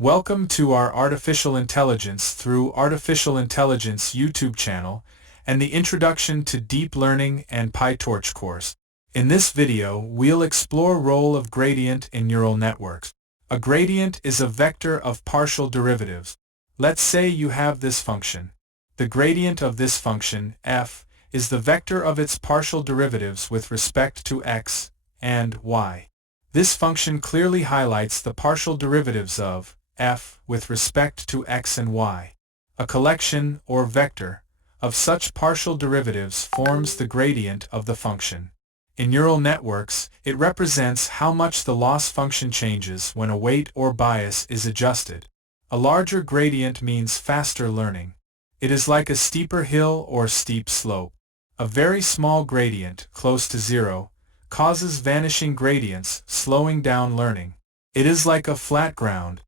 Welcome to our Artificial Intelligence through Artificial Intelligence YouTube channel and the Introduction to Deep Learning and PyTorch course. In this video, we'll explore role of gradient in neural networks. A gradient is a vector of partial derivatives. Let's say you have this function. The gradient of this function, f, is the vector of its partial derivatives with respect to x and y. This function clearly highlights the partial derivatives of f with respect to x and y. A collection, or vector, of such partial derivatives forms the gradient of the function. In neural networks, it represents how much the loss function changes when a weight or bias is adjusted. A larger gradient means faster learning. It is like a steeper hill or steep slope. A very small gradient, close to zero, causes vanishing gradients, slowing down learning. It is like a flat ground.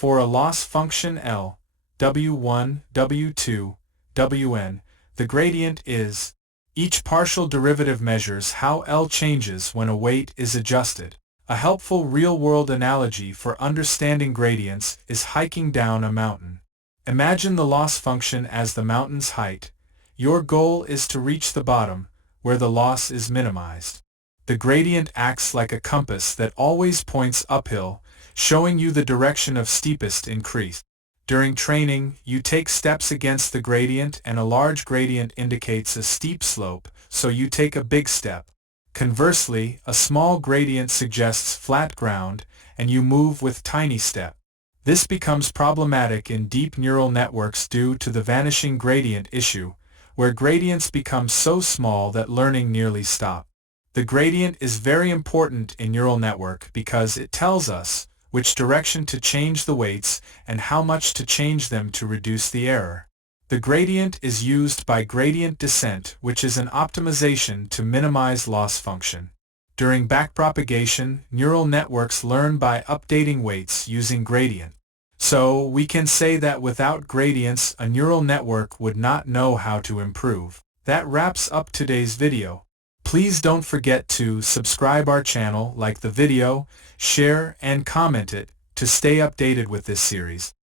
For a loss function L, W1, W2, Wn, the gradient is. Each partial derivative measures how L changes when a weight is adjusted. A helpful real-world analogy for understanding gradients is hiking down a mountain. Imagine the loss function as the mountain's height. Your goal is to reach the bottom, where the loss is minimized. The gradient acts like a compass that always points uphill, showing you the direction of steepest increase. During training, you take steps against the gradient, and a large gradient indicates a steep slope, so you take a big step. Conversely, a small gradient suggests flat ground, and you move with tiny step. This becomes problematic in deep neural networks due to the vanishing gradient issue, where gradients become so small that learning nearly stops. The gradient is very important in neural network because it tells us which direction to change the weights and how much to change them to reduce the error. The gradient is used by gradient descent, which is an optimization to minimize loss function. During backpropagation, neural networks learn by updating weights using gradient. So, we can say that without gradients, a neural network would not know how to improve. That wraps up today's video. Please don't forget to subscribe our channel, like the video, share and comment it to stay updated with this series.